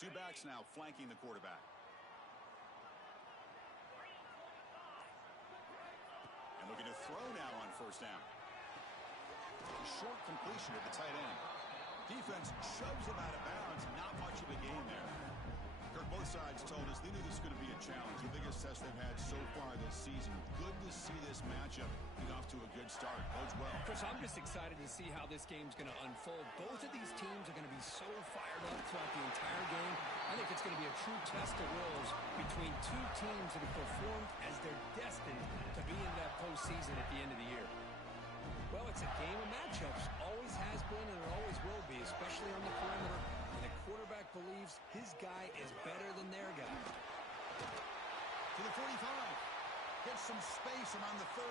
Two backs now flanking the quarterback. And looking to throw now on first down. Short completion at the tight end. Defense shoves him out of bounds. Not much of a gain there. Kirk, both sides told us they knew this was going to be a challenge. The biggest test they've had so far this season. Good to see this matchup get off to a good start. Bodes well. Chris, I'm just excited to see how this game's going to unfold. Both of these teams are going to be so fired up throughout the entire game. I think it's going to be a true test of wills between two teams that have performed as they're destined to be in that postseason at the end of the year. Well, it's a game of matchups. Always has been and it always will be, especially on the perimeter. And the quarterback believes his guy is better than their guy. To the 45. Gets some space around the 30.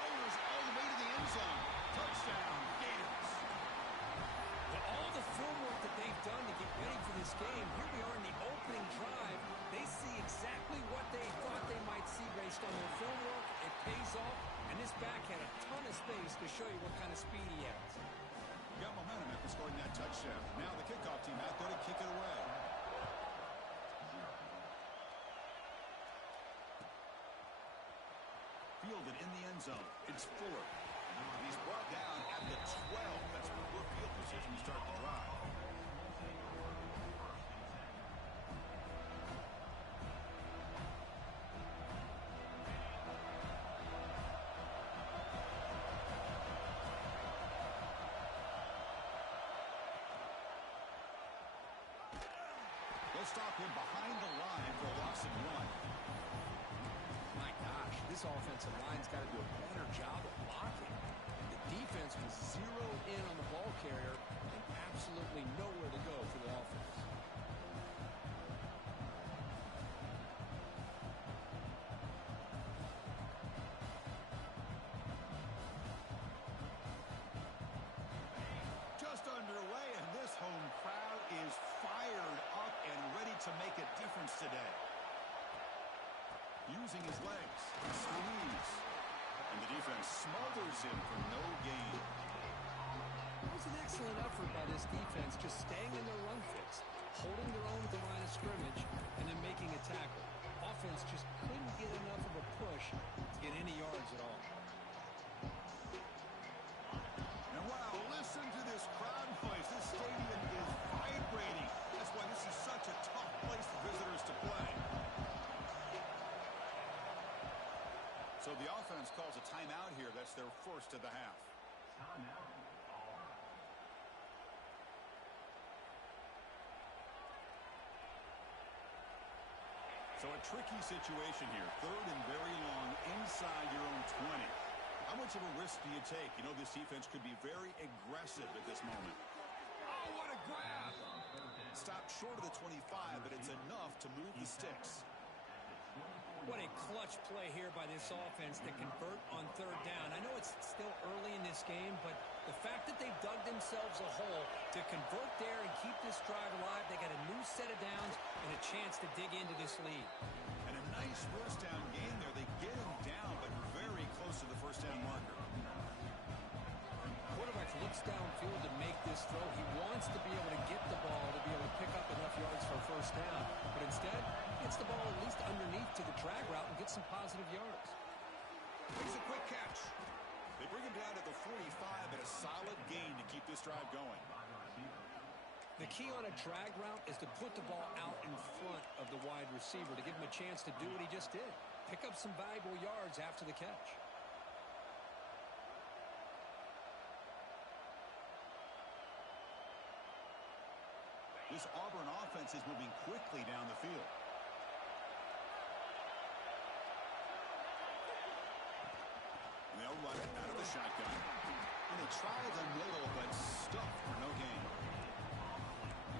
Myers all the way to the end zone. Touchdown, Gators. But all the film work that they've done to get ready for this game, here we are in the opening drive. They see exactly what they thought they might see based on their film work. It pays off, and this back had a ton of space to show you what kind of speed he has. Got momentum after scoring that touchdown. Now the kickoff team out there to kick it away. Fielded in the end zone. It's Fuller. He's brought down at the 12. That's poor field position to start the drive. They'll stop him behind the line for a loss of 1. My gosh, this offensive line's got to do a better job of blocking. The defense was zeroed in on the ball carrier and absolutely nowhere to go for the offense. Just underway, and this home crowd is fired up and ready to make a difference today. Using his legs, squeeze, and the defense smothers him for no gain. It was an excellent effort by this defense, just staying in their run fits, holding their own at the line of scrimmage, and then making a tackle. Offense just couldn't get enough of a push to get any yards at all. And wow, listen to this crowd noise. This stadium is vibrating. That's why this is such a tough place for visitors to play. So the offense calls a timeout here. That's their first of the half. So a tricky situation here. Third and very long inside your own 20. How much of a risk do you take? You know, this defense could be very aggressive at this moment. Oh, what a grab! Stopped short of the 25, but it's enough to move the sticks. What a clutch play here by this offense to convert on third down. I know it's still early in this game, but the fact that they've dug themselves a hole to convert there and keep this drive alive, they got a new set of downs and a chance to dig into this lead. And a nice first down gain there. They get him down, but very close to the first down marker. Quarterback looks downfield to make this throw. He wants to be able to get the ball to be able to pick up enough yards for a first down. But instead, gets the ball at least underneath to the drag route and gets some positive yards. Here's a quick catch. They bring him down to the 45 and a solid gain to keep this drive going. The key on a drag route is to put the ball out in front of the wide receiver to give him a chance to do what he just did. Pick up some valuable yards after the catch. This Auburn offense is moving quickly down the field. And they'll run it out of the shotgun. And they try the middle, but stuffed for no gain.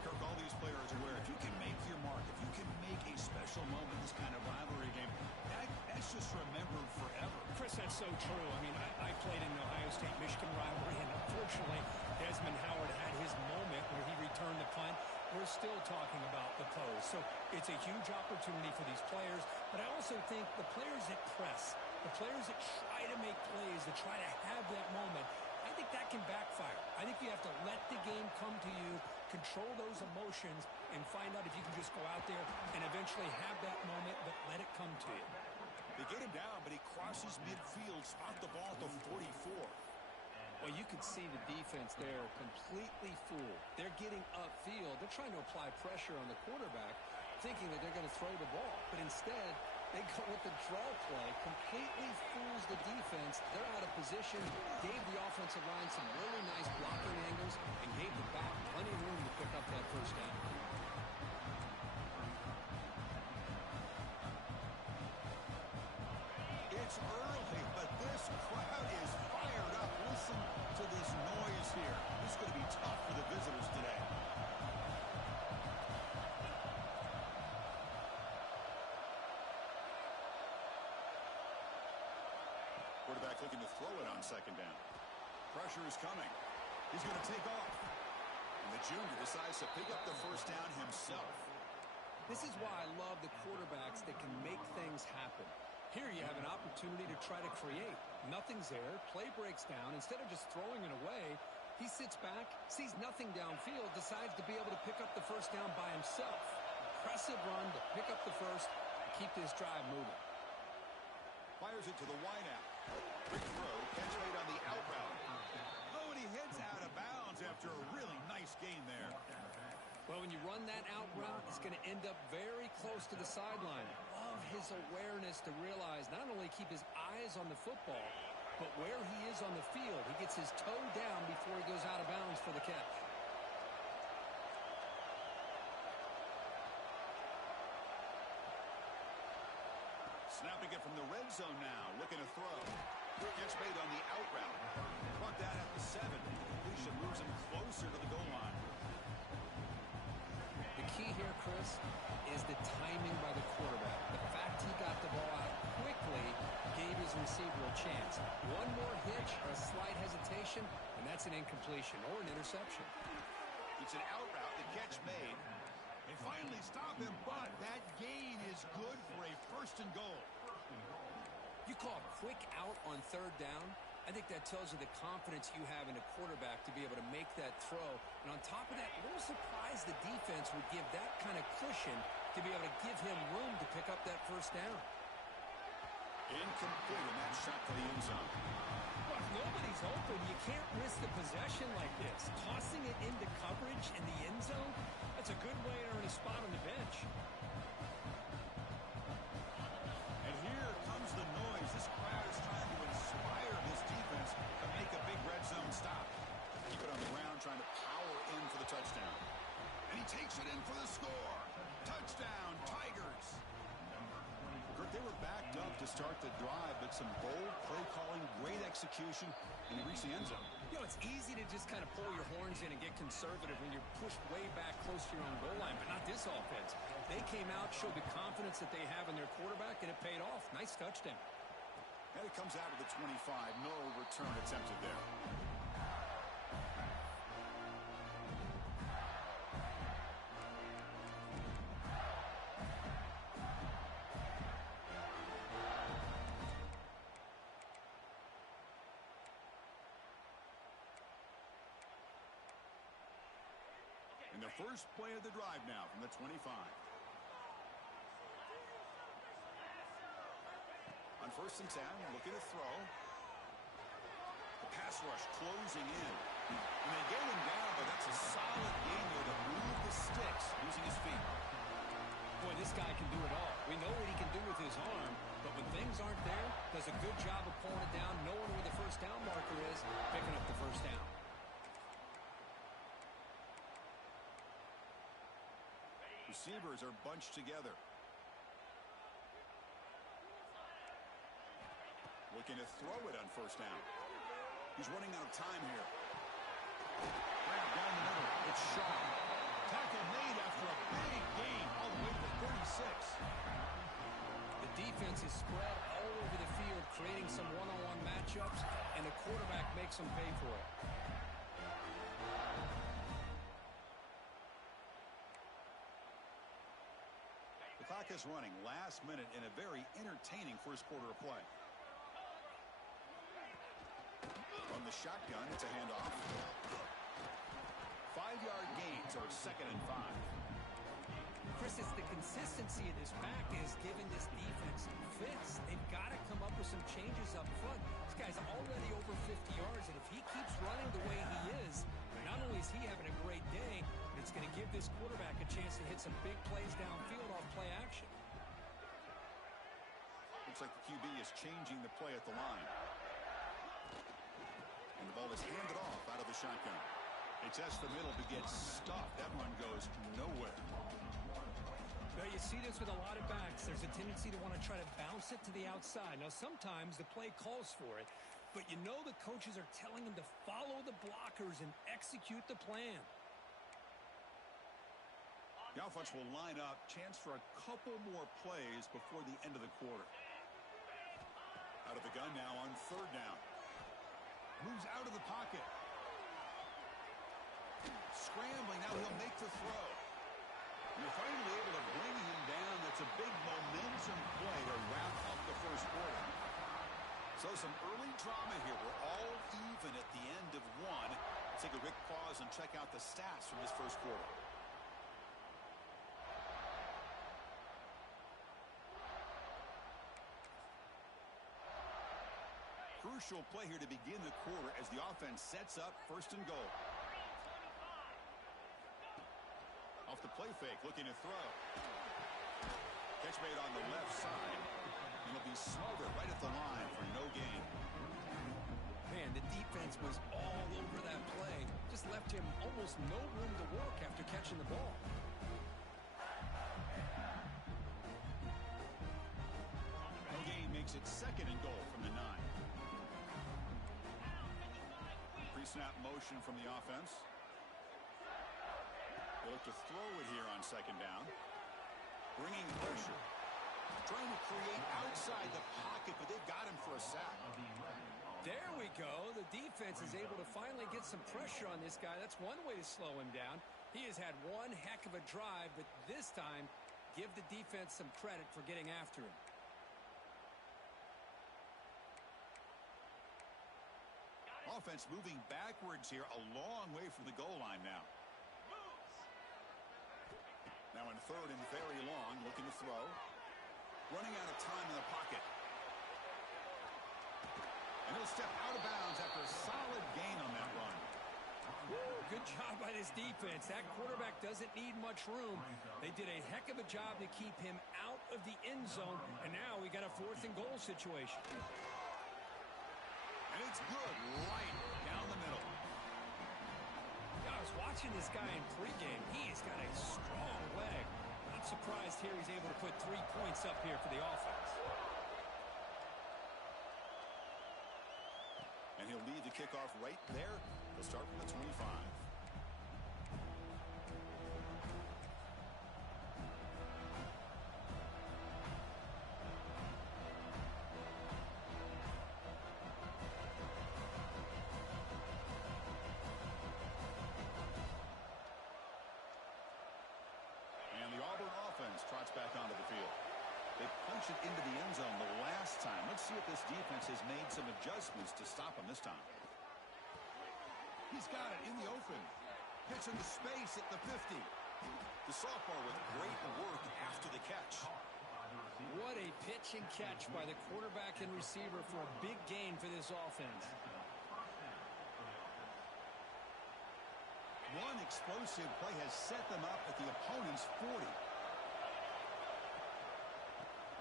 Kirk, all these players are aware, if you can make your mark, if you can make a special moment in this kind of rivalry game, that's just remembered forever. Chris, that's so true. I mean, I played in the Ohio State-Michigan rivalry, and unfortunately, Desmond Howard had his moment where he returned the punt. We're still talking about the pose. So it's a huge opportunity for these players, but I also think the players that press, the players that try to make plays, that try to have that moment, I think that can backfire. I think you have to let the game come to you, control those emotions and find out if you can just go out there and eventually have that moment, but let it come to you. They get him down, but he crosses midfield, spot the ball at the 44. Well, you can see the defense there completely fooled. They're getting upfield. They're trying to apply pressure on the quarterback, thinking that they're going to throw the ball. But instead, they go with the draw play, completely fools the defense. They're out of position, gave the offensive line some really nice blocking angles, and gave the back plenty of room to pick up that first down. It's early, but this crowd is fired up. Listen to this noise here. This is going to be tough for the visitors today. Quarterback looking to throw it on second down. Pressure is coming. He's going to take off. And the junior decides to pick up the first down himself. This is why I love the quarterbacks that can make things happen. Here you have an opportunity to try to create. Nothing's there. Play breaks down. Instead of just throwing it away, he sits back, sees nothing downfield, decides to be able to pick up the first down by himself. Impressive run to pick up the first, keep this drive moving. Fires it to the wideout. Quick throw, catch made on the out route. Oh, and he heads out of bounds after a really nice gain there. Well, when you run that out route, it's going to end up very close to the sideline. Love his awareness to realize not only keep his eyes on the football, but where he is on the field. He gets his toe down before he goes out of bounds for the catch. Snapping it from the red zone now, looking to throw. Gets made on the out route. Brought that at the 7. Completion moves him closer to the goal line. The key here, Chris, is the timing by the quarterback. The fact he got the ball out quickly gave his receiver a chance. One more hitch or a slight hesitation, and that's an incompletion or an interception. It's an out route, the catch made. They finally stop him, but that gain is good for a first and goal. You call a quick out on third down, I think that tells you the confidence you have in a quarterback to be able to make that throw. And on top of that, a little surprised the defense would give that kind of cushion to be able to give him room to pick up that first down. Incomplete, and that shot to the end zone. Well, if nobody's open, you can't risk a possession like this. Tossing it into coverage in the end zone, that's a good way to earn a spot on the bench. And here comes the noise. This crowd is trying to inspire this defense to make a big red zone stop. Keep it on the ground, trying to power in for the touchdown. And he takes it in for the score. Touchdown, Tigers. Kurt, they were backed up to start the drive, but some bold play calling, great execution, and he reached the end zone. You know, it's easy to just kind of pull your horns in and get conservative when you're pushed way back close to your own goal line, but not this offense. They came out, showed the confidence that they have in their quarterback, and it paid off. Nice touchdown. And it comes out of the 25. No return attempted there. And the first play of the drive now from the 25. On 1st and 10, looking to throw. The pass rush closing in. And they get him down, but that's a solid gain there to move the sticks using his feet. Boy, this guy can do it all. We know what he can do with his arm, but when things aren't there, does a good job of pulling it down, knowing where the first down marker is, picking up the first down. Receivers are bunched together. Looking to throw it on 1st down. He's running out of time here. Grab down the middle. It's Shaw. Tackle made after a big gain all the way to the 36. The defense is spread all over the field, creating some one-on-one matchups, and the quarterback makes them pay for it. The clock is running last minute in a very entertaining first quarter of play. From the shotgun, it's a handoff. 5-yard gain, so it's 2nd and 5. Chris, it's the consistency of this back is giving this defense fits. They've got to come up with some changes up front. This guy's already over 50 yards, and if he keeps running the way he is, not only is he having a great day, but it's going to give this quarterback a chance to hit some big plays downfield off play action. Looks like the QB is changing the play at the line. And the ball is handed off out of the shotgun. They test the middle, but gets stuffed. That run goes nowhere. Well, you see this with a lot of backs. There's a tendency to want to try to bounce it to the outside. Now, sometimes the play calls for it, but you know the coaches are telling them to follow the blockers and execute the plan. The offense will line up. Chance for a couple more plays before the end of the quarter. Out of the gun now on 3rd down. Moves out of the pocket. Scrambling. Now he'll make the throw. You're finally able to bring him down. That's a big momentum play to wrap up the first quarter. So some early drama here. We're all even at the end of one. Let's take a quick pause and check out the stats from this first quarter. Crucial play here to begin the quarter as the offense sets up 1st and goal. Off the play fake, looking to throw. Catch made on the left side. And he'll be smothered right at the line for no gain. Man, the defense was all over that play. Just left him almost no room to work after catching the ball. No gain makes it 2nd and goal from the 9. Pre-snap motion from the offense. They look to throw it here on 2nd down. Bringing pressure. Trying to create outside the pocket, but they've got him for a sack. There we go. The defense is able to finally get some pressure on this guy. That's one way to slow him down. He has had one heck of a drive, but this time, give the defense some credit for getting after him. Offense moving backwards here, a long way from the goal line now. Now in 3rd and very long, looking to throw. Running out of time in the pocket. And he'll step out of bounds after a solid gain on that run. Woo, good job by this defense. That quarterback doesn't need much room. They did a heck of a job to keep him out of the end zone, and now we got a 4th and goal situation. And it's good, right down the middle. I was watching this guy in pregame. He's got a strong leg. Not surprised here he's able to put 3 points up here for the offense. And he'll lead the kickoff right there. He'll start from the 25. Trots back onto the field. They punch it into the end zone the last time. Let's see if this defense has made some adjustments to stop him this time. He's got it in the open. Gets into space at the 50. The sophomore with great work after the catch. What a pitch and catch by the quarterback and receiver for a big gain for this offense. One explosive play has set them up at the opponent's 40.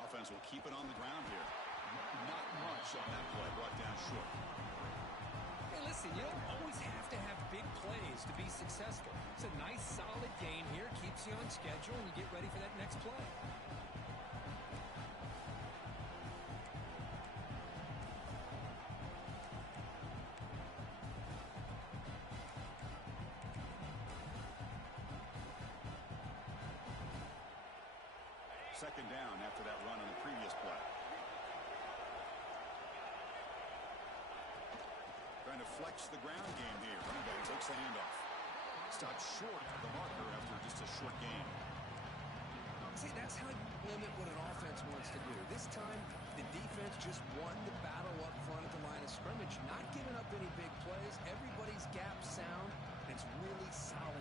Offense will keep it on the ground here. Not much on that play, brought down short. Hey, listen, you don't always have to have big plays to be successful. It's a nice, solid gain here. Keeps you on schedule, and you get ready for that next play. Second down after that run on the previous play. Trying to flex the ground game here. Running back takes the handoff. Stopped short of the marker after just a short gain. See, that's how you limit what an offense wants to do. This time, the defense just won the battle up front at the line of scrimmage. Not giving up any big plays. Everybody's gap sound. It's really solid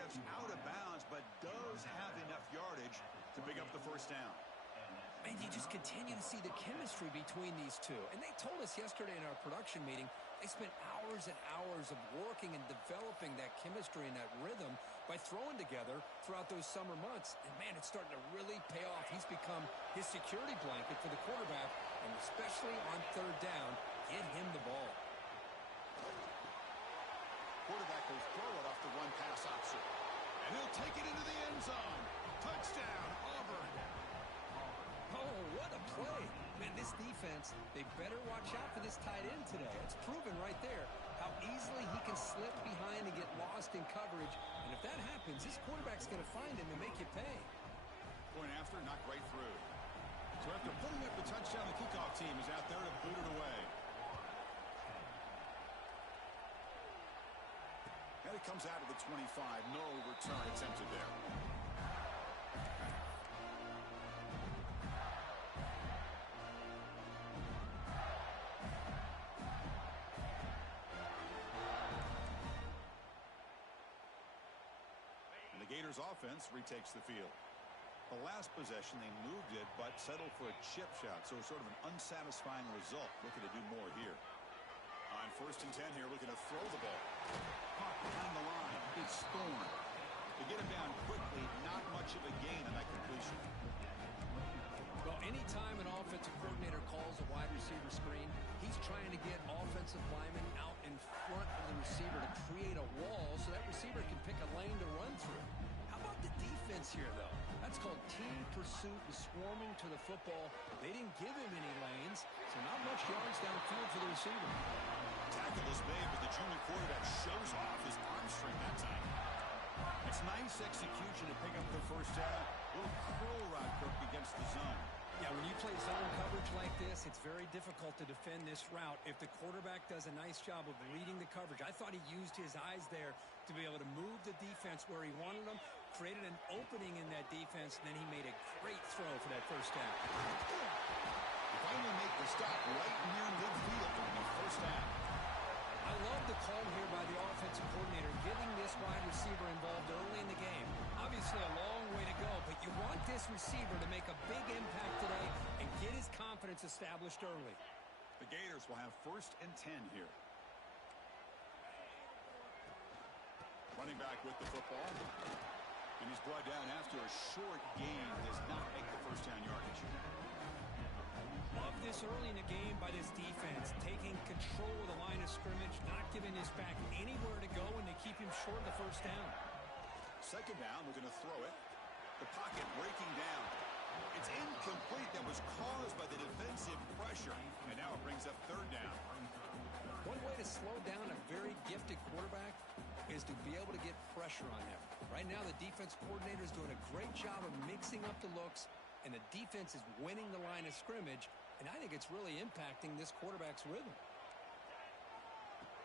steps out of bounds, but does have enough yardage to pick up the first down. And you just continue to see the chemistry between these two. And they told us yesterday in our production meeting, they spent hours and hours of working and developing that chemistry and that rhythm by throwing together throughout those summer months. And, man, it's starting to really pay off. He's become his security blanket for the quarterback, and especially on third down, get him the ball. Quarterback will throw it off the run-pass option. And he'll take it into the end zone. Touchdown, Auburn. Oh, what a play. Man, this defense, they better watch out for this tight end today. It's proven right there how easily he can slip behind and get lost in coverage. And if that happens, this quarterback's going to find him and make you pay. Point after, knocked right through. So after putting up the touchdown, the kickoff team is out there to boot it away. And it comes out of the 25. No return attempted there. Gators offense retakes the field. The last possession, they moved it, but settled for a chip shot, so sort of an unsatisfying result. Looking to do more here. On 1st and 10 here, looking to throw the ball. Caught behind the line. It's Thorne. They get him down quickly. Not much of a gain on that completion. Well, anytime an offensive coordinator calls a wide receiver screen, he's trying to get offensive linemen out in front of the receiver to create a wall so that receiver can pick a lane to run through. How about the defense here, though? That's called team pursuit and swarming to the football. They didn't give him any lanes, so not much yards downfield for the receiver. Tackle is made, but the junior quarterback shows off his arm strength that time. It's nice execution to pick up the first down. A little curl route, Kirk, against the zone. Yeah, when you play zone coverage like this, it's very difficult to defend this route if the quarterback does a nice job of reading the coverage. I thought he used his eyes there to be able to move the defense where he wanted them, created an opening in that defense, and then he made a great throw for that first down. He finally make the stop right near midfield on the first down. I love the call here by the offensive coordinator, getting this wide receiver involved early in the game. Obviously a long way to go, but you want this receiver to make a big impact today and get his confidence established early. The Gators will have 1st and 10 here. Running back with the football. And he's brought down after a short gain. Does not make the first down yardage. Love this early in the game by this defense, taking control of the line of scrimmage, not giving this back anywhere to go, and they keep him short of the first down. 2nd down, we're going to throw it. The pocket breaking down. It's incomplete. That was caused by the defensive pressure. And now it brings up 3rd down. One way to slow down a very gifted quarterback is to be able to get pressure on him. Right now, the defense coordinator is doing a great job of mixing up the looks, and the defense is winning the line of scrimmage, and I think it's really impacting this quarterback's rhythm.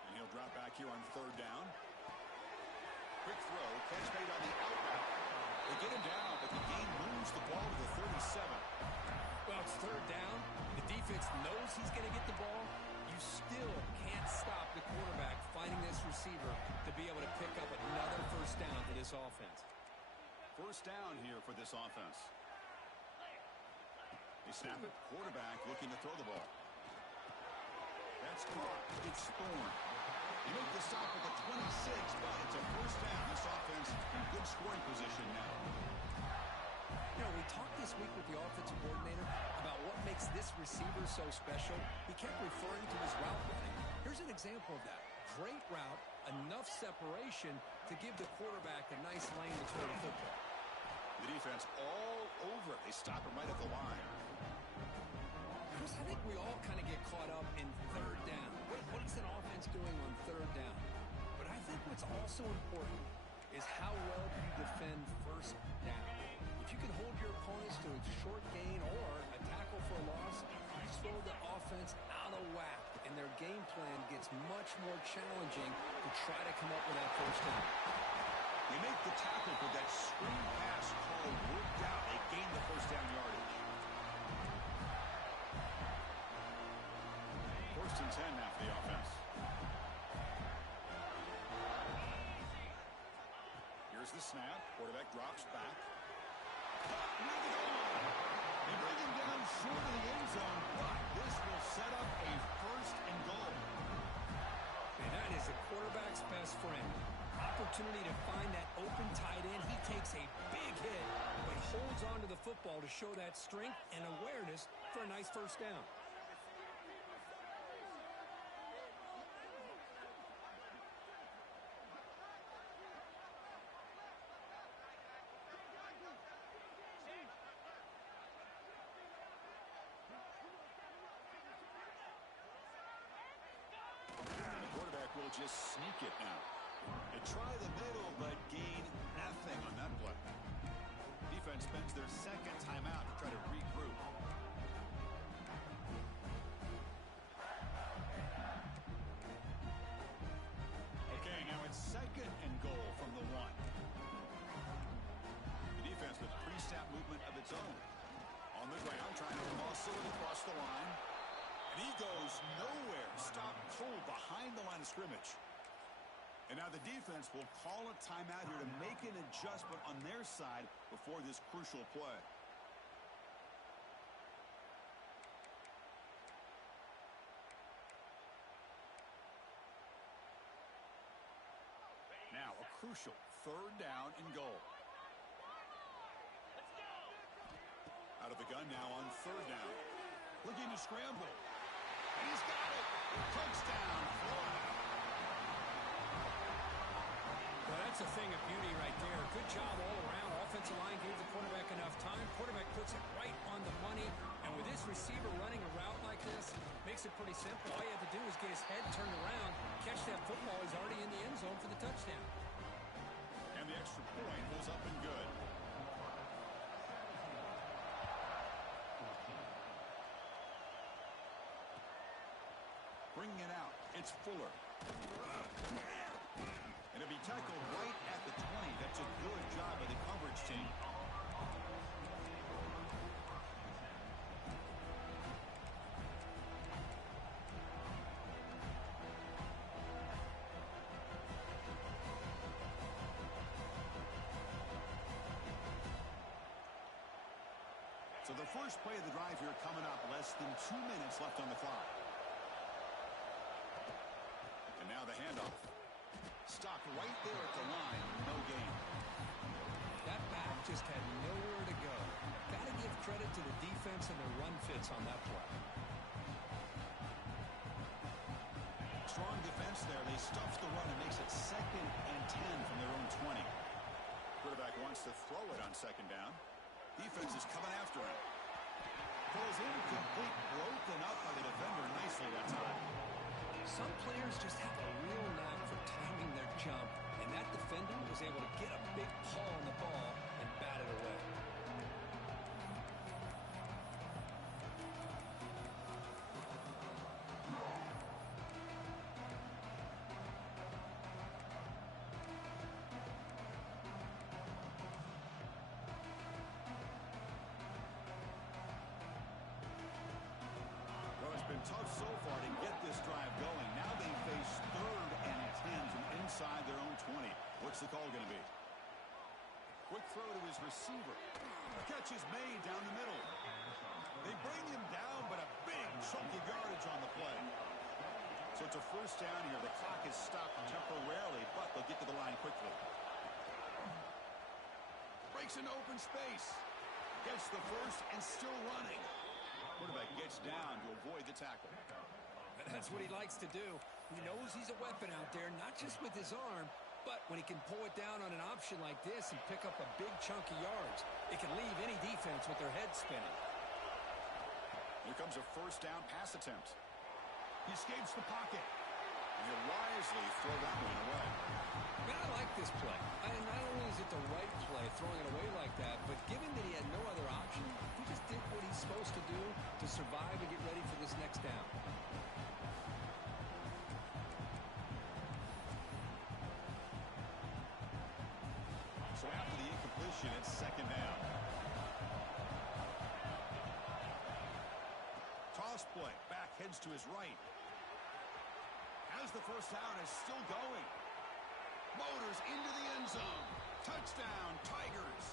And he'll drop back here on 3rd down. Quick throw, catch made on the out route. They get him down, but the game moves the ball to the 37. Well, it's 3rd down. The defense knows he's going to get the ball. You still can't stop the quarterback finding this receiver to be able to pick up another first down for this offense. 1st down here for this offense. They snap it. Quarterback looking to throw the ball. That's caught. It's Thorne. They make the stop at the 26, but it's a first down. This offense in good scoring position now. You know, we talked this week with the offensive coordinator about what makes this receiver so special. He kept referring to his route running. Here's an example of that. Great route, enough separation to give the quarterback a nice lane to throw the football. The defense all over it. They stop him right at the line. Chris, I think we all kind of get caught up in 3rd down. What is an offense doing on 3rd down? But I think what's also important is how well you defend 1st down. If you can hold your opponents to a short gain or a tackle for a loss, you throw the offense out of whack, and their game plan gets much more challenging to try to come up with that first down. They make the tackle, but that screen pass call worked out. They gain the first down yardage. 1st and 10 now for the offense. Here's Here's the snap. Quarterback drops back. Caught near the goal line. They bring him down short of the end zone, but this will set up a first and goal. And that is the quarterback's best friend. Opportunity to find that open tight end. He takes a big hit, but holds on to the football to show that strength and awareness for a nice first down. Will just sneak it now. They try the middle, but gain nothing on that play. Defense spends their second timeout to try to regroup. Okay, now it's second and goal from the 1. The defense with pre-snap movement of its own. On the ground, trying to muscle it across the line. And he goes nowhere. Stopped cold behind the line of scrimmage. And now the defense will call a timeout here to make an adjustment on their side before this crucial play. Now a crucial third down and goal. Out of the gun now on third down. Looking to scramble. And he's got it. Touchdown, Florida. Well, that's a thing of beauty right there. Good job all around. Offensive line gave the quarterback enough time. Quarterback puts it right on the money. And with this receiver running a route like this, makes it pretty simple. All you have to do is get his head turned around, catch that football. He's already in the end zone for the touchdown. And the extra point goes up and good. Bringing it out, it's Fuller. And it'll be tackled right at the 20. That's a good job by the coverage team. So the first play of the drive here coming up, less than 2 minutes left on the clock. And now the handoff. Stopped right there at the line. No gain. That back just had nowhere to go. Got to give credit to the defense and the run fits on that play. Strong defense there. They stuffs the run and makes it 2nd and 10 from their own 20. Quarterback wants to throw it on 2nd down. Defense is coming after him. Throws incomplete, broken up by the defender nicely that time. Some players just have a real knack for timing their jump, and that defender was able to get a big paw on the ball and bat it away. Well, it's been tough so far to get this drive going. Now they face 3rd and 10 from inside their own 20. What's the call going to be? Quick throw to his receiver. Catch is made down the middle. They bring him down, but a big chunk of yardage on the play. So it's a first down here. The clock is stopped temporarily, but they'll get to the line quickly. Breaks into open space. Gets the first and still running. Quarterback gets down to avoid the tackle. That's what he likes to do. He knows he's a weapon out there, not just with his arm, but when he can pull it down on an option like this and pick up a big chunk of yards, it can leave any defense with their head spinning. Here comes a first down pass attempt. He escapes the pocket. And he'll wisely throw that one away. Man, I like this play. Not only is it the right play, throwing it away like that, but given that he had no other option, he just did what he's supposed to do to survive and get ready for this next down. So after the incompletion, it's 2nd down. Toss play. Back heads to his right. Has the first down, is still going. Motors into the end zone. Touchdown, Tigers.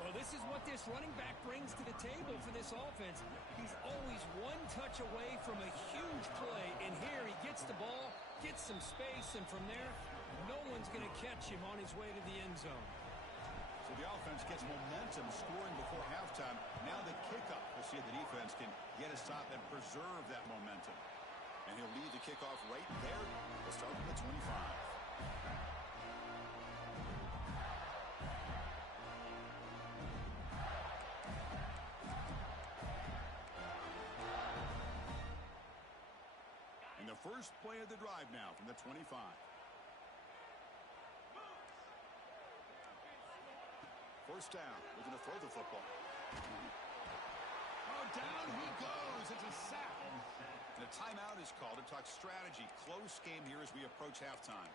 Well, this is what this running back brings to the table for this offense. He's always one touch away from a huge play. And here he gets the ball, gets some space, and from there, no one's going to catch him on his way to the end zone. So the offense gets momentum, scoring before halftime. Now the kickoff. We'll see if the defense can get a stop and preserve that momentum. And he'll lead the kickoff right there. We'll start from the 25. And the first play of the drive now from the 25. First down. Looking to throw the football. Oh, down he goes. It's a sack. And a timeout is called to talk strategy. Close game here as we approach halftime.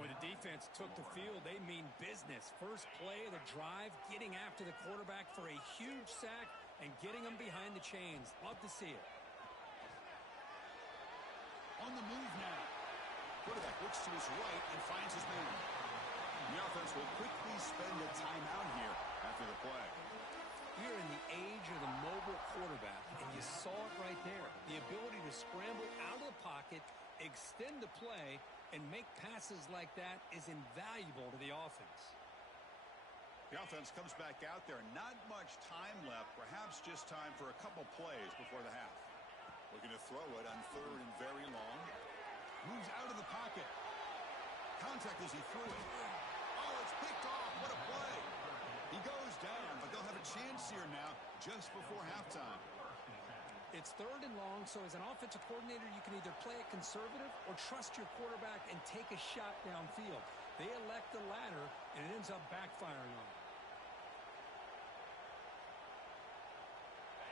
When the defense took the field, they mean business. First play of the drive, getting after the quarterback for a huge sack and getting him behind the chains. Love to see it. On the move now. Quarterback looks to his right and finds his man. The offense will quickly spend a timeout here after the play. We're in the age of the mobile quarterback, and you saw it right there. The ability to scramble out of the pocket, extend the play, and make passes like that is invaluable to the offense. The offense comes back out there. Not much time left. Perhaps just time for a couple plays before the half. Looking to throw it on third and very long. Moves out of the pocket. Contact as he threw it. Oh, it's picked off. What a play. He goes down, but they'll have a chance here now just before halftime. It's third and long, so as an offensive coordinator, you can either play it conservative or trust your quarterback and take a shot downfield. They elect the latter, and it ends up backfiring on them.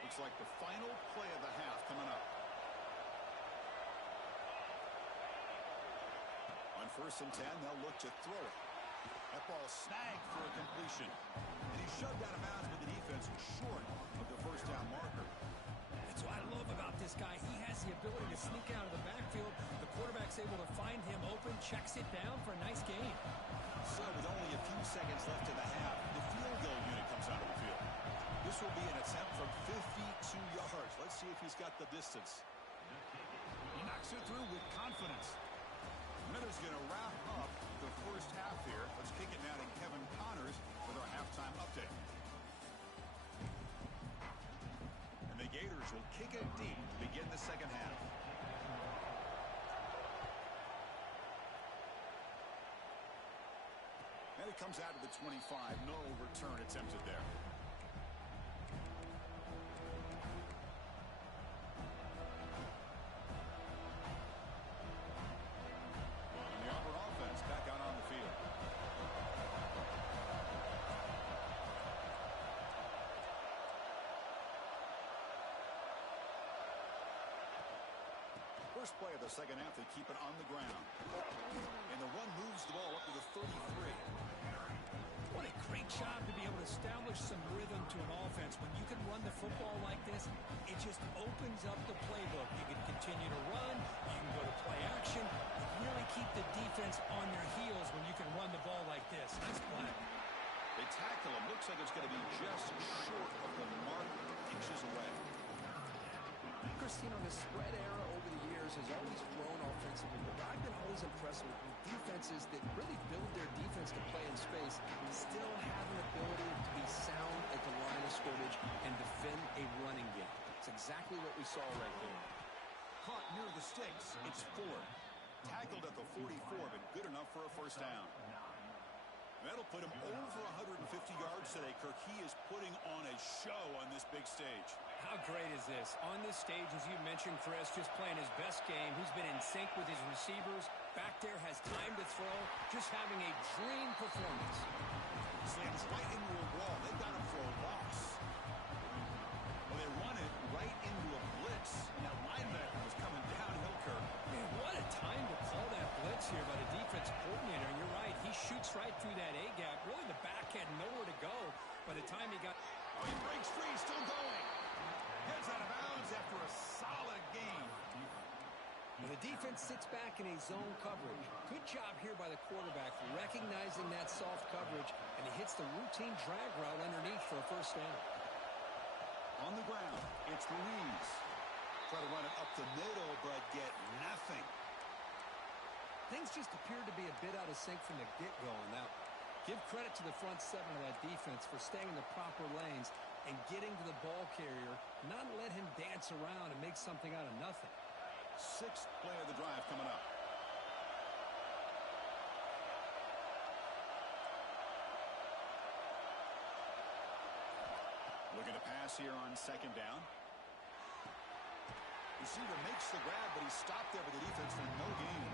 Looks like the final play of the half coming up. On first and 10, they'll look to throw it. That ball snagged for a completion. And he's shoved out of bounds with the defense short of the first down marker. That's what I love about this guy. He has the ability to sneak out of the backfield. The quarterback's able to find him open, checks it down for a nice gain. So with only a few seconds left in the half, the field goal unit comes out of the field. This will be an attempt from 52 yards. Let's see if he's got the distance. He knocks it through with confidence. Miller's going to wrap up the first half here. Let's kick it now to Kevin Connors with our halftime update. And the Gators will kick it deep to begin the second half. And it comes out of the 25. No return attempted there. First play of the second half, they keep it on the ground. And the one moves the ball up to the 33. What a great job to be able to establish some rhythm to an offense. When you can run the football like this, it just opens up the playbook. You can continue to run, you can go to play action, really keep the defense on their heels when you can run the ball like this. Nice play. They tackle him. Looks like it's going to be just short of the mark, inches away. Christine, on the spread era over the years has always flown offensively, but I've been always impressed with defenses that really build their defense to play in space, still have an ability to be sound at the line of scrimmage and defend a running game. It's exactly what we saw right there. Caught near the sticks. It's Ford. Tackled at the 44, but good enough for a first down. That'll put him over 150 yards today, Kirk. He is putting on a show on this big stage. How great is this? On this stage, as you mentioned, Chris, just playing his best game. He's been in sync with his receivers. Back there, has time to throw. Just having a dream performance. Slams right into a wall. They've got him for a loss. Well, they run it right into a blitz. And that linebacker was coming downhill, Kirk. Man, what a time to call that blitz here by the defensive coordinator. And you're right, he shoots right through that A-gap. Really, the back had nowhere to go by the time he got... Oh, he breaks free, still going. Heads out of bounds after a solid game. Well, the defense sits back in a zone coverage. Good job here by the quarterback recognizing that soft coverage, and he hits the routine drag route underneath for a first down. On the ground, it's Ruiz. Try to run it up the middle, but get nothing. Things just appeared to be a bit out of sync from the get-go on that one. Give credit to the front seven of that defense for staying in the proper lanes and getting to the ball carrier, not let him dance around and make something out of nothing. Sixth play of the drive coming up. Looking to pass here on second down. Receiver makes the grab, but he's stopped there by the defense for no gain.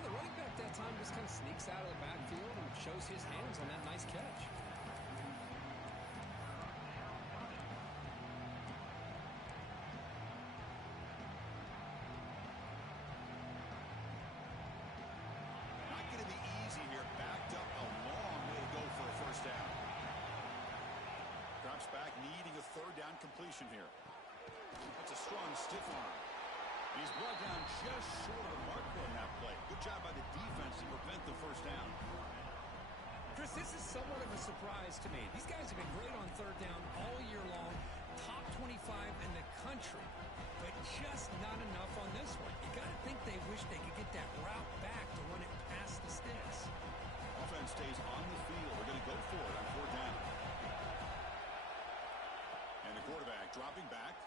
The running back that time just kind of sneaks out of the backfield and shows his hands on that nice catch. Not going to be easy here. Backed up a long way to go for a first down. Drops back, needing a third down completion here. That's a strong stiff arm. He's brought down just short of the marker on that play. Good job by the defense to prevent the first down. Chris, this is somewhat of a surprise to me. These guys have been great on third down all year long, top 25 in the country, but just not enough on this one. You got to think they wish they could get that route back to run it past the sticks. Offense stays on the field. They're going to go for it on fourth down. And the quarterback dropping back.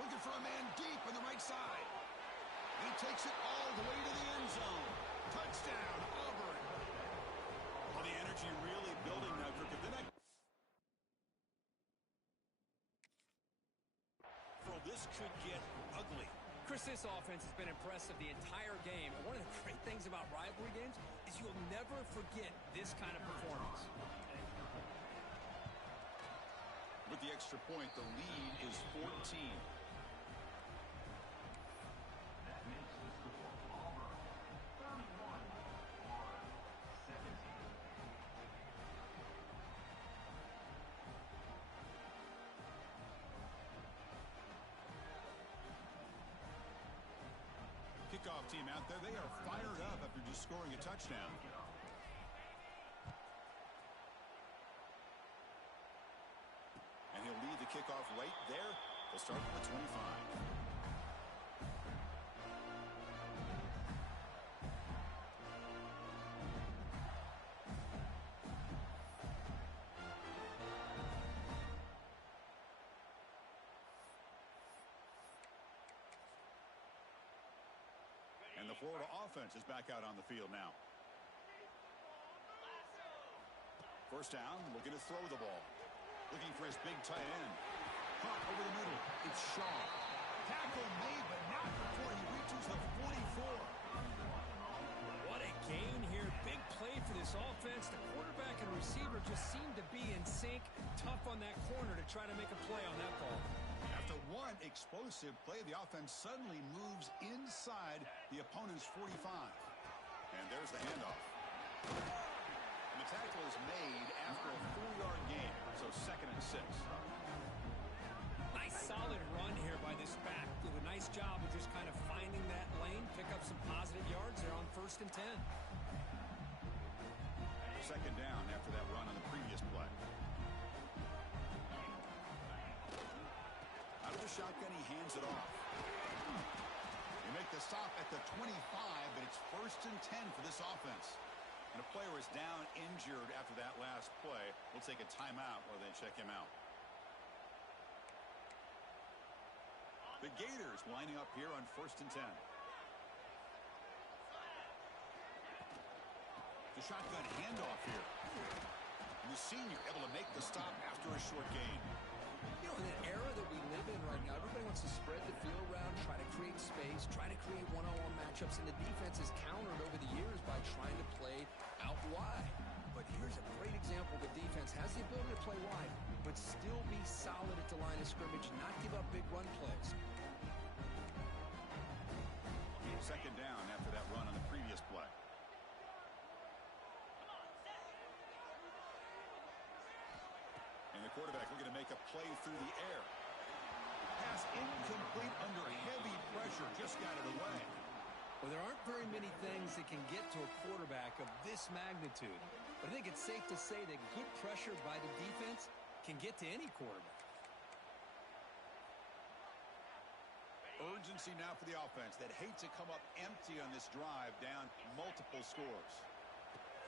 Looking for a man deep on the right side. He takes it all the way to the end zone. Touchdown, Auburn. Well, the energy really building now, Kirk. This could get ugly. Chris, this offense has been impressive the entire game. And one of the great things about rivalry games is you'll never forget this kind of performance. With the extra point, the lead is 14. Kickoff team out there. They are fired up after just scoring a touchdown. And he'll lead the kickoff right there. They'll start at the 25. And the Florida offense is back out on the field now. First down, looking to throw the ball. Looking for his big tight end. Caught over the middle. It's Shaw. Tackle made, but not before he reaches the 44. What a gain here. Big play for this offense. The quarterback and receiver just seem to be in sync. Tough on that corner to try to make a play on that ball. After one explosive play, the offense suddenly moves inside the opponent's 45. And there's the handoff. And the tackle is made after a 4-yard gain, so 2nd and 6. Nice solid run here by this back. Did a nice job of just kind of finding that lane, pick up some positive yards there on 1st and 10. 2nd down after that run on the previous play. Out of the shotgun, he hands it off. They make the stop at the 25, but it's 1st and 10 for this offense. And a player is down injured after that last play. We'll take a timeout while they check him out. The Gators lining up here on 1st and 10. The shotgun handoff here. And the senior able to make the stop after a short gain. You know, in an era that we live in right now, everybody wants to spread the field around, try to create space, try to create one-on-one matchups, and the defense has countered over the years by trying to play out wide. But here's a great example. The defense has the ability to play wide, but still be solid at the line of scrimmage, not give up big run plays. 2nd down after that run on the previous play. And the quarterback looking to make a play through the air. Pass incomplete under heavy pressure. Just got it away. Well, there aren't very many things that can get to a quarterback of this magnitude. But I think it's safe to say that good pressure by the defense can get to any quarterback. Urgency now for the offense that hate to come up empty on this drive, down multiple scores.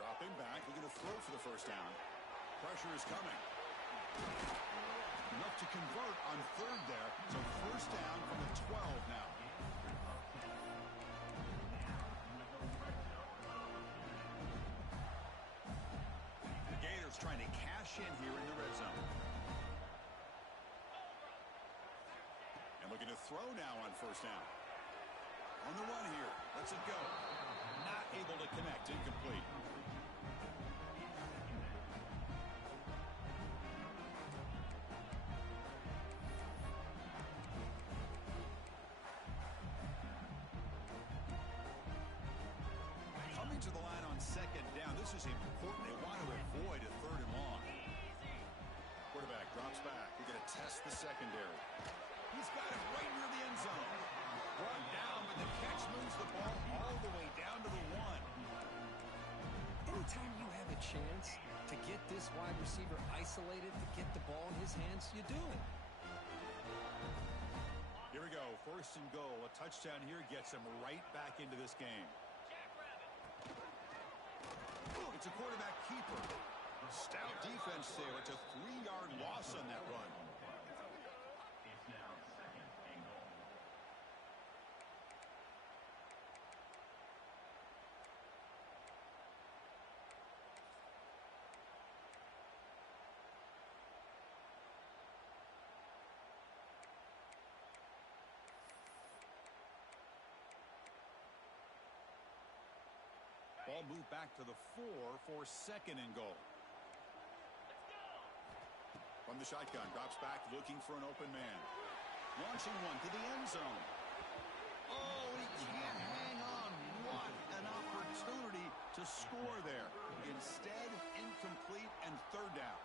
Dropping back, looking to throw for the first down. Pressure is coming. Enough to convert on third there. So first down from the 12 now. The Gators trying to cash in here in the red zone. And looking to throw now on first down. On the run here. Lets it go. Not able to connect. Incomplete. Coming to the line on second down. This is important. They want to avoid a third and long. Quarterback drops back. They're going to test the secondary. He's got it right near the end zone. Brought down, but the catch moves the ball all the way down to the 1. Anytime you have a chance to get this wide receiver isolated, to get the ball in his hands, you do it. Here we go. First and goal. A touchdown here gets him right back into this game. It's a quarterback keeper. Stout defense there. It's a 3-yard loss on that run. Ball moved back to the 4 for second and goal. From the shotgun, drops back looking for an open man. Launching one to the end zone. Oh, he can't hang on. What an opportunity to score there. Instead, incomplete and third down.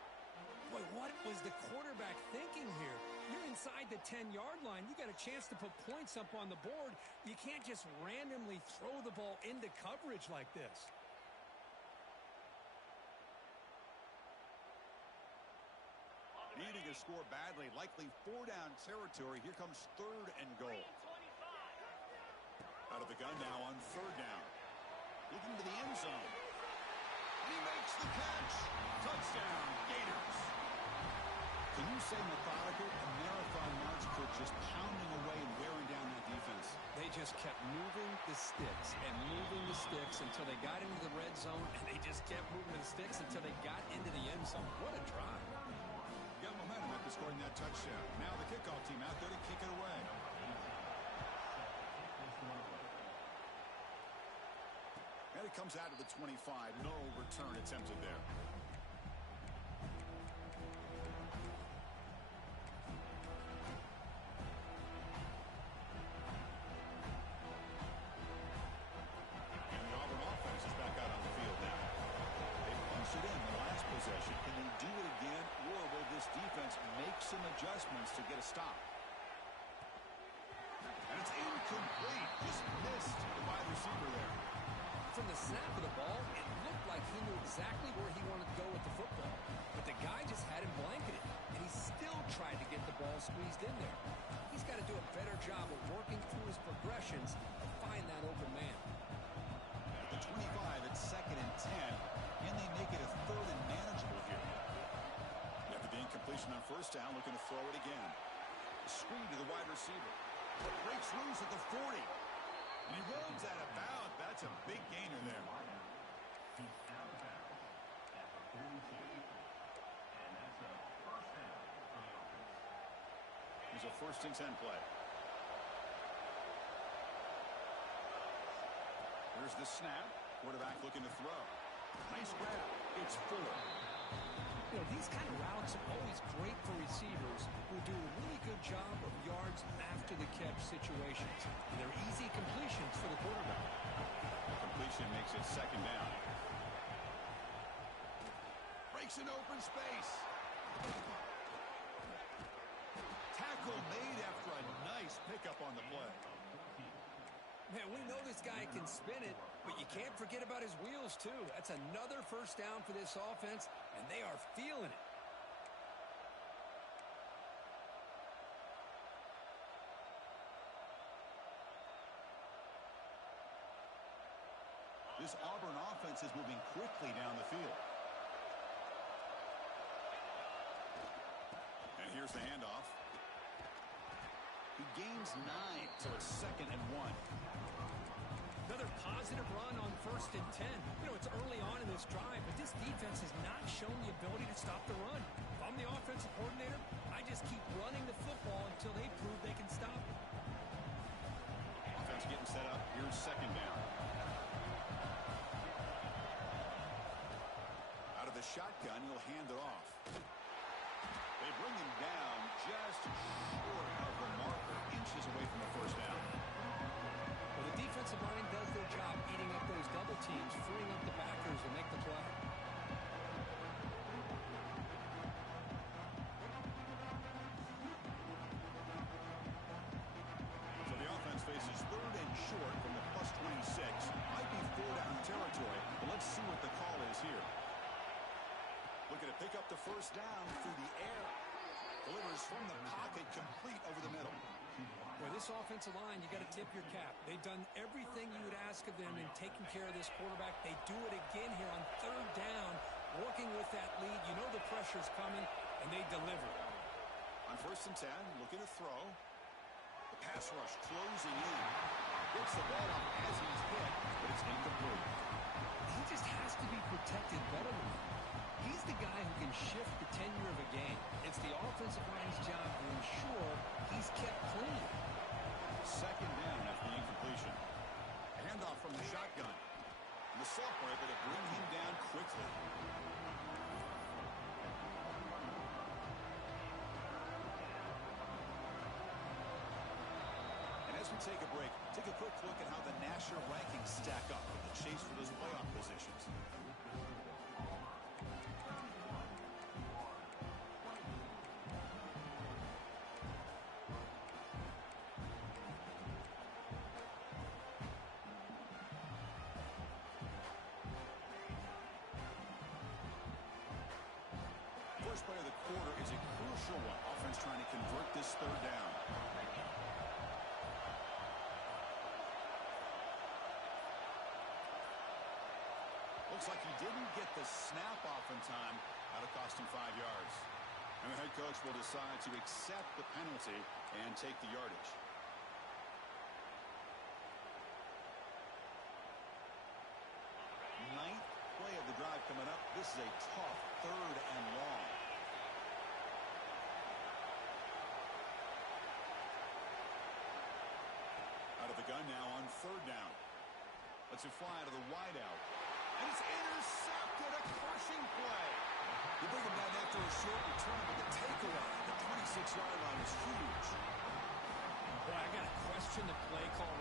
Boy, what was the quarterback thinking here? You're inside the 10-yard line. You got a chance to put points up on the board. You can't just randomly throw the ball into coverage like this. Needing to score badly, likely 4-down territory. Here comes third and goal. Out of the gun now on third down. Looking to the end zone. And he makes the catch. Touchdown, Gators. Can you say methodical? A marathon march coach just pounding away and wearing down that defense. They just kept moving the sticks and moving the sticks until they got into the red zone, and they just kept moving the sticks until they got into the end zone. What a drive. Got momentum after scoring that touchdown. Now the kickoff team out there to kick it away. And it comes out of the 25. No return attempted there. And the Auburn offense is back out on the field now. They punched it in the last possession. Can they do it again, or will this defense make some adjustments to get a stop? And it's incomplete. Just missed the wide receiver there. From the snap of the ball, it looked like he knew exactly where he wanted to go with the football. But the guy just had him blanketed, and he still tried to get the ball squeezed in there. He's got to do a better job of working through his progressions to find that open man. At the 25, it's second and 10. Can they make it a third and manageable here? After the incompletion on first down, looking to throw it again. A screen to the wide receiver. Breaks loose at the 40. And he runs out of bounds. That's a big gainer there. He's out of bounds at the 42. And that's a first down for the offense. Here's a first and 10 play. Here's the snap. Quarterback looking to throw. Nice grab. It's 4. You know, these kind of routes are always great for receivers who do a really good job of yards after the catch situations. And they're easy completions for the quarterback. Completion makes it second down. Breaks an open space. Tackle made after a nice pickup on the play. Man, we know this guy can spin it, but you can't forget about his wheels, too. That's another first down for this offense, and they are feeling it. This Auburn offense is moving quickly down the field. And here's the handoff. He gains 9, so it's 2nd and 1. Another positive run on 1st and 10. You know, it's early on in this drive, but this defense has not shown the ability to stop the run. If I'm the offensive coordinator, I just keep running the football until they prove they can stop it. Offense getting set up. Here's 2nd down. Out of the shotgun, he'll hand it off. They bring him down just short of the marker, inches away from the first down. Well, the defensive line does their job eating up those double teams, freeing up the backers to make the play. So the offense faces 3rd and short from the +26. Might be 4-down territory, but let's see what the call is here. Looking to pick up the first down through the air. Delivers from the pocket, complete over the middle. Well, this offensive line, you got to tip your cap. They've done everything you would ask of them in taking care of this quarterback. They do it again here on 3rd down, working with that lead. You know the pressure's coming, and they deliver. On 1st and 10, looking to throw. The pass rush closing in. Gets the ball up as he's hit, but it's incomplete. He just has to be protected better than that. He's the guy who can shift the tenure of a game. It's the offensive line's job to ensure he's kept clean. 2nd down after the incompletion. A handoff from the shotgun. And the sophomore able to bring him down quickly. And as we take a break, take a quick look at how the national rankings stack up in the chase for those playoff positions. First play of the quarter is a crucial one. Offense trying to convert this 3rd down. Looks like he didn't get the snap off in time. That'll cost him 5 yards. And the head coach will decide to accept the penalty and take the yardage. Ninth play of the drive coming up. This is a tough 3rd and long. Out of the gun now on 3rd down. Lets it fly out of the wideout. And it's intercepted. A crushing play. You bring him down after a short return, but the takeaway at the 26-yard line is huge. Boy, I got to question the play call.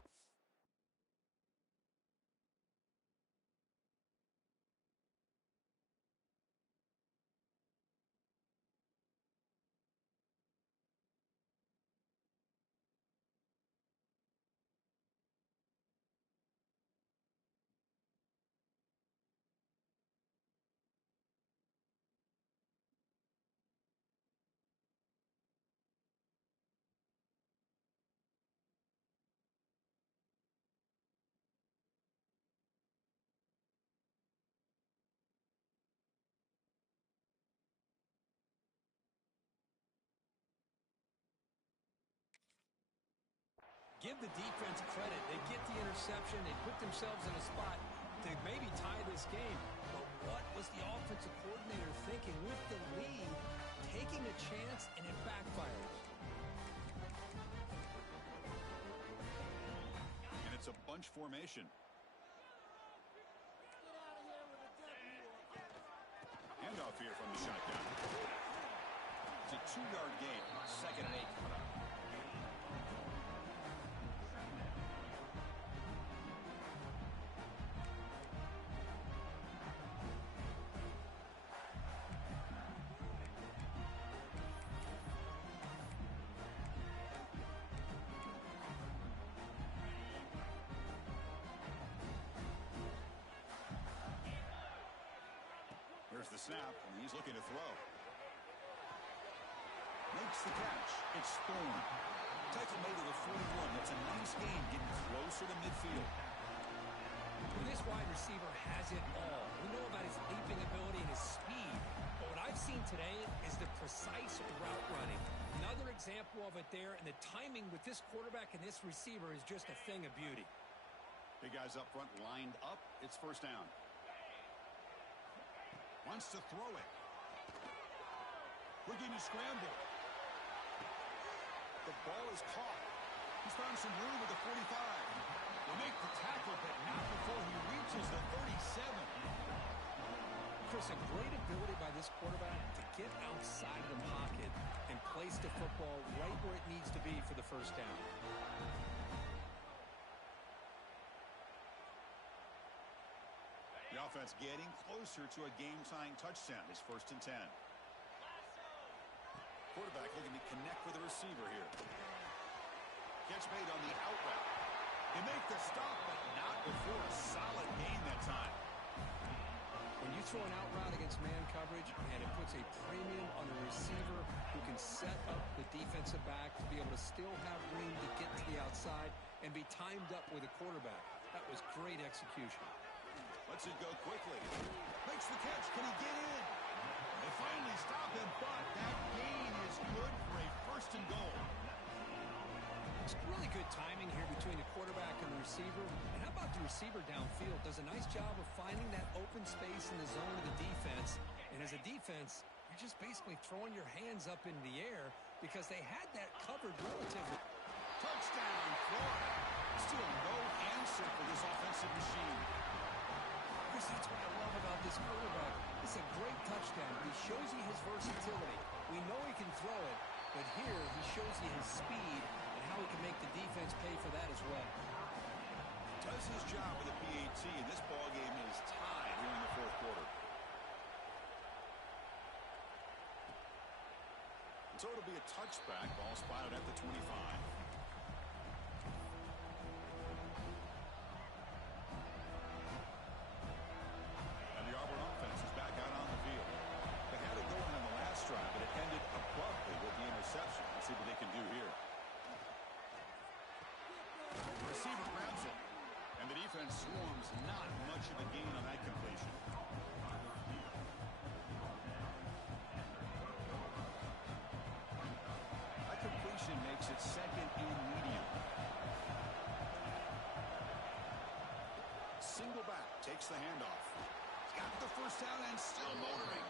Give the defense credit. They get the interception. They put themselves in a spot to maybe tie this game. But what was the offensive coordinator thinking with the lead, taking a chance, and it backfires? And it's a bunch formation. Handoff here from the shotgun. It's a 2-yard gain. 2nd and 8 coming up. the snap, and he's looking to throw. Makes the catch. It's Thorne. Tackle made to the 41. That's a nice gain, getting closer to midfield. Well, this wide receiver has it all. We know about his leaping ability and his speed. But what I've seen today is the precise route running. Another example of it there, and the timing with this quarterback and this receiver is just a thing of beauty. Big guys up front lined up. It's first down. Wants to throw it. Looking to scramble. The ball is caught. He's found some room at the 45. They make the tackle, but not before he reaches the 37. Chris, a great ability by this quarterback to get outside of the pocket and place the football right where it needs to be for the first down. The offense getting closer to a game-tying touchdown. It's first and 10. Quarterback looking to connect with the receiver here. Catch made on the out route. They make the stop, but not before a solid gain that time. When you throw an out route against man coverage, and it puts a premium on a receiver who can set up the defensive back to be able to still have room to get to the outside and be timed up with a quarterback. That was great execution. Lets it go quickly. Makes the catch. Can he get in? They finally stop him, but that gain is good for a first and goal. It's really good timing here between the quarterback and the receiver. And how about the receiver downfield? Does a nice job of finding that open space in the zone of the defense. And as a defense, you're just basically throwing your hands up in the air because they had that covered relatively. Touchdown, Florida. Still no answer for this offensive machine. Chris, that's what I love about this quarterback. It's a great touchdown. He shows you his versatility. We know he can throw it, but here he shows you his speed and how he can make the defense pay for that as well. Does his job with the PAT, and this ball game is tied here in the fourth quarter. So it'll be a touchback. Ball spotted at the 25. And the Auburn offense is back out on the field. They had it going on the last drive, but it ended abruptly with the interception. Let's see what they can do here. The receiver grabs it, and the defense swarms. Not much of a gain on that completion. That completion makes it second and medium. Single back, takes the handoff. He's got the first down and still motoring.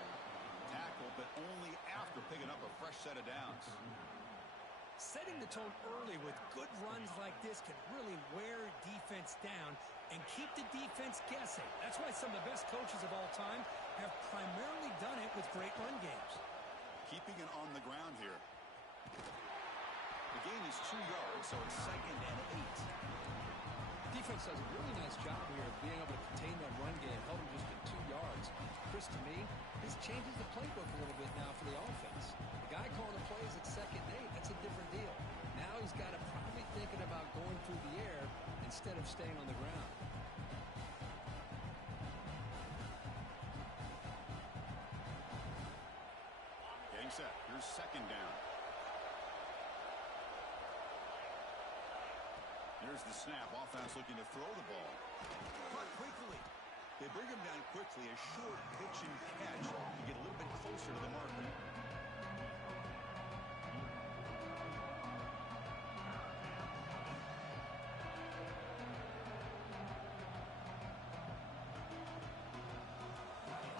Tackle, but only after picking up a fresh set of downs. Setting the tone early with good runs like this can really wear defense down and keep the defense guessing. That's why some of the best coaches of all time have primarily done it with great run games. Keeping it on the ground here. The gain is 2 yards, so it's second and 8. Defense does a really nice job here of being able to contain that run game, held him just at 2 yards. Chris, to me, this changes the playbook a little bit now for the offense. The guy calling the plays at second and 8, that's a different deal. Now he's got to probably thinking about going through the air instead of staying on the ground. Getting set. Here's second down. Here's the snap. Offense looking to throw the ball. Cut quickly. They bring him down quickly. A short pitch and catch to get a little bit closer to the marker.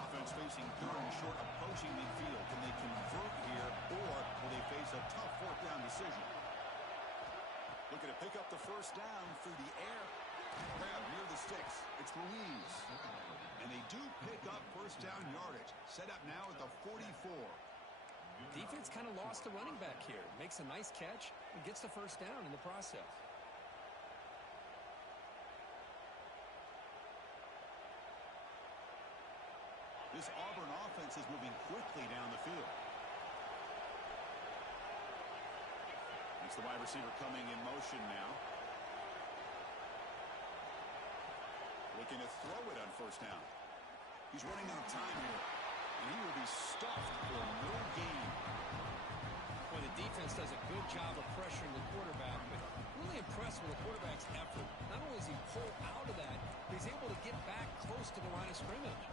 Offense facing third and short, approaching midfield. Can they convert here, or will they face a tough fourth down decision? Looking to pick up the first down through the air. Grab near the sticks. It's Ruiz. And they do pick up first down yardage. Set up now at the 44. Defense kind of lost the running back here. Makes a nice catch and gets the first down in the process. This Auburn offense is moving quickly down the field. It's the wide receiver coming in motion now. Looking to throw it on first down. He's running out of time here. And and he will be stuffed for no gain. Well, the defense does a good job of pressuring the quarterback, but really impressed with the quarterback's effort. Not only does he pull out of that, but he's able to get back close to the line of scrimmage.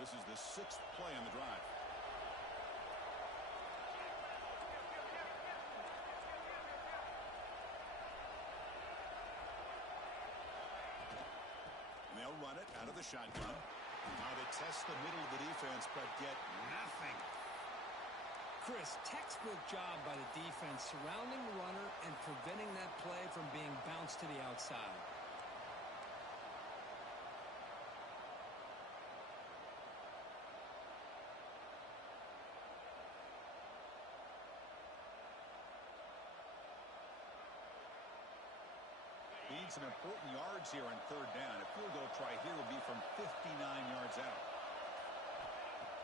This is the 6th play on the drive. And they'll run it out of the shotgun. Now they test the middle of the defense, but get nothing. Chris, textbook job by the defense surrounding the runner and preventing that play from being bounced to the outside. Need some important yards here on 3rd down. A field goal try here will be from 59 yards out.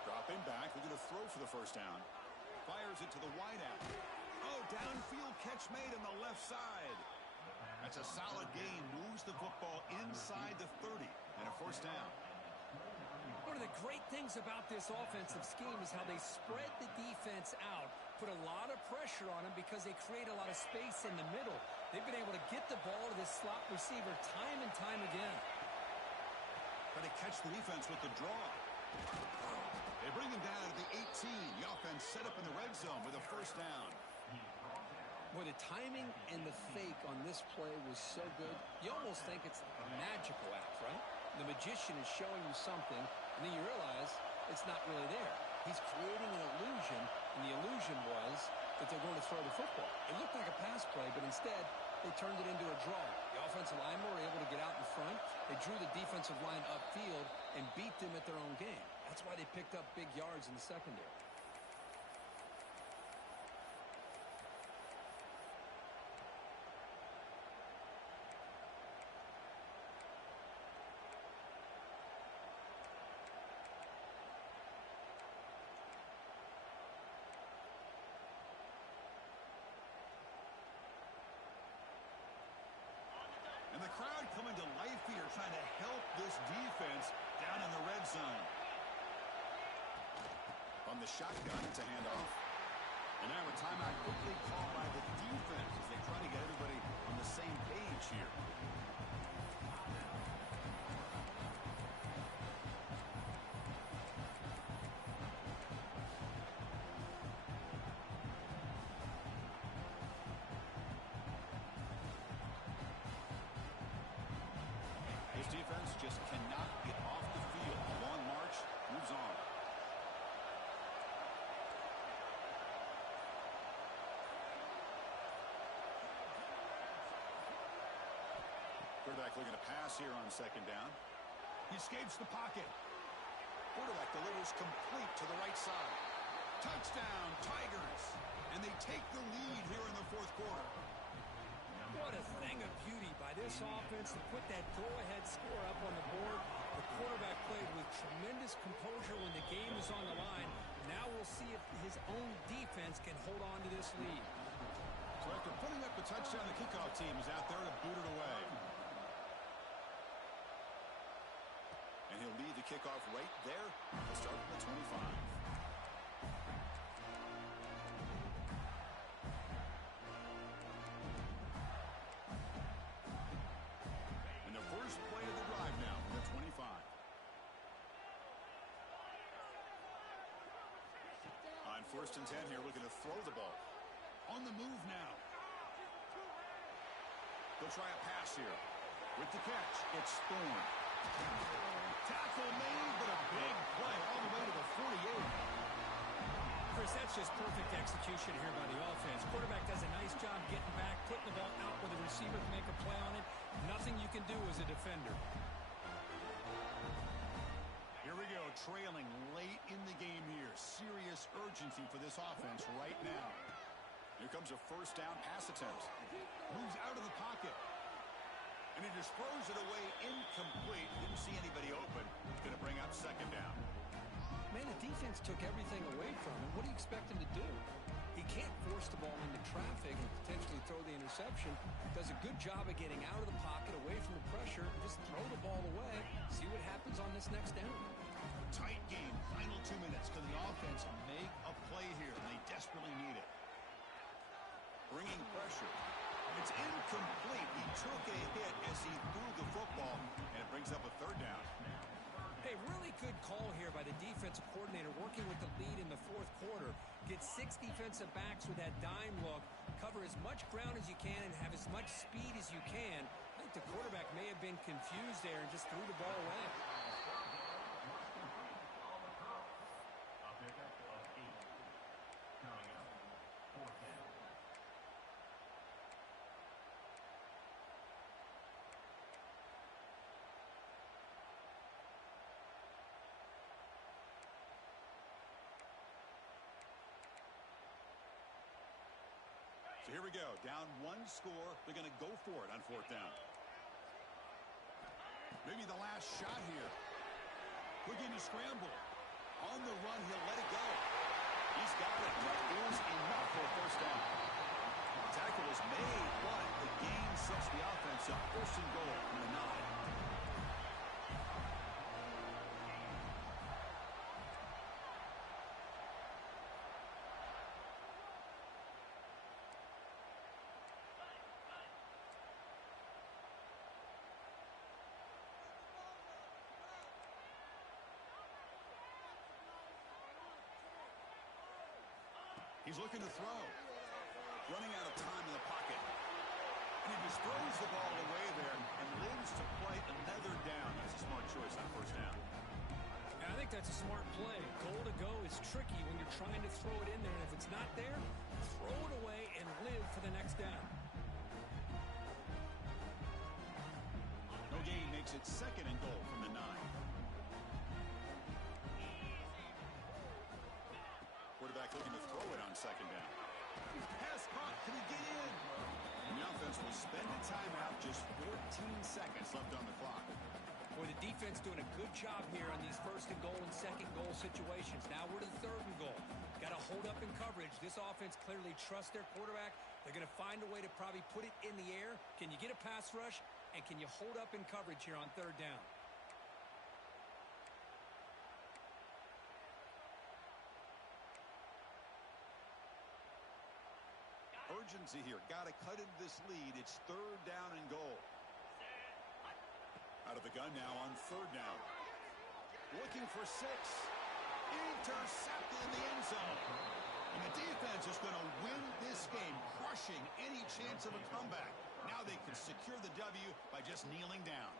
Dropping back, looking to throw for the 1st down. Fires it to the wideout. Oh, downfield catch made on the left side. That's a solid gain. Moves the football inside the 30 and a 1st down. One of the great things about this offensive scheme is how they spread the defense out, put a lot of pressure on them because they create a lot of space in the middle. They've been able to get the ball to this slot receiver time and time again. Try to catch the defense with the draw. They bring him down at the 18. The offense set up in the red zone with a 1st down. Boy, the timing and the fake on this play was so good. You almost think it's a magical act, right? The magician is showing you something, and then you realize it's not really there. He's creating an illusion, and the illusion was that they're going to throw the football. It looked like a pass play, but instead, they turned it into a draw. The offensive linemen were able to get out in front. They drew the defensive line upfield and beat them at their own game. That's why they picked up big yards in the secondary. And the crowd coming to life here, trying to help this defense down in the red zone. From the shotgun to hand off. And now a timeout quickly called by the defense as they try to get everybody on the same page here. This defense just cannot get off the field. A long march moves on. Quarterback looking to pass here on 2nd down. He escapes the pocket. Quarterback delivers complete to the right side. Touchdown, Tigers. And they take the lead here in the 4th quarter. What a thing of beauty by this offense to put that go-ahead score up on the board. The quarterback played with tremendous composure when the game was on the line. Now we'll see if his own defense can hold on to this lead. So after putting up the touchdown, the kickoff team is out there to boot it away. And he'll lead the kickoff right there. He'll start from the 25. On 1st and 10 here, looking to throw the ball. On the move now. They'll try a pass here. With the catch, it's Thorne. Tackle made, but a big play all the way to the 48. Chris, that's just perfect execution here by the offense. Quarterback does a nice job getting back, putting the ball out where the receiver can make a play on it. Nothing you can do as a defender. Here we go, trailing late in the game here. Serious urgency for this offense right now. Here comes a 1st down pass attempt. Moves out of the pocket. And he just throws it away incomplete. Didn't see anybody open. It's going to bring up 2nd down. Man, the defense took everything away from him. What do you expect him to do? He can't force the ball into traffic and potentially throw the interception. Does a good job of getting out of the pocket, away from the pressure, and just throw the ball away. See what happens on this next down. Tight game. Final 2 minutes. Can the offense make a play here? They desperately need it. Bringing pressure. It's incomplete. He took a hit as he threw the football, and it brings up a third down. Hey, really good call here by the defensive coordinator working with the lead in the fourth quarter. Get 6 defensive backs with that dime look. Cover as much ground as you can and have as much speed as you can. I think the quarterback may have been confused there and just threw the ball away. A pickup of 8. Coming up, 4th down. So here we go. Down 1 score. They're going to go for it on 4th down. Maybe the last shot here. Looking to scramble. On the run, he'll let it go. He's got it. That is enough for a first down. The tackle is made, but the gain sets the offense up. 1st and goal from the 9. He's looking to throw. Running out of time in the pocket. And he just throws the ball away there and lives to play another down. That's a smart choice on 1st down. I think that's a smart play. Goal to go is tricky when you're trying to throw it in there. And if it's not there, throw it away and live for the next down. No gain makes it 2nd and goal from the 9. Quarterback looking to throw it on 2nd down. Pass caught. Can he get in? And the offense will spend a timeout. Just 14 seconds left on the clock. Boy, the defense doing a good job here on these 1st and goal and 2nd goal situations. Now we're to the 3rd and goal. Got to hold up in coverage. This offense clearly trusts their quarterback. They're going to find a way to probably put it in the air. Can you get a pass rush? And can you hold up in coverage here on 3rd down? Urgency here. Got to cut into this lead. It's 3rd down and goal. Out of the gun now on 3rd down. Looking for 6. Intercepted in the end zone. And the defense is going to win this game, crushing any chance of a comeback. Now they can secure the W by just kneeling down.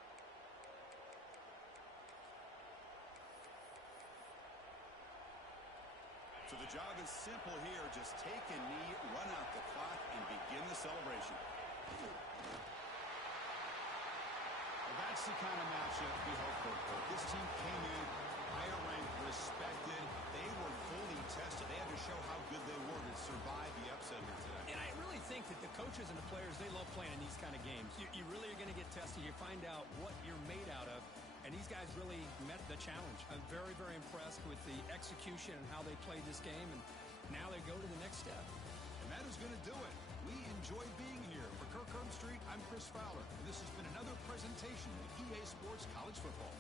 So the job is simple here. Just take a knee, run out the clock, and begin the celebration. Well, that's the kind of matchup we hope for. This team came in higher ranked, respected. They were fully tested. They had to show how good they were to survive the upset here today. And I really think that the coaches and the players, they love playing these kind of games. You really are going to get tested. You find out what you're made out of. And these guys really met the challenge. I'm very, very impressed with the execution and how they played this game. And now they go to the next step. And that is going to do it. We enjoyed being here. For Kirk Herbstreit, I'm Chris Fowler. And this has been another presentation of EA Sports College Football.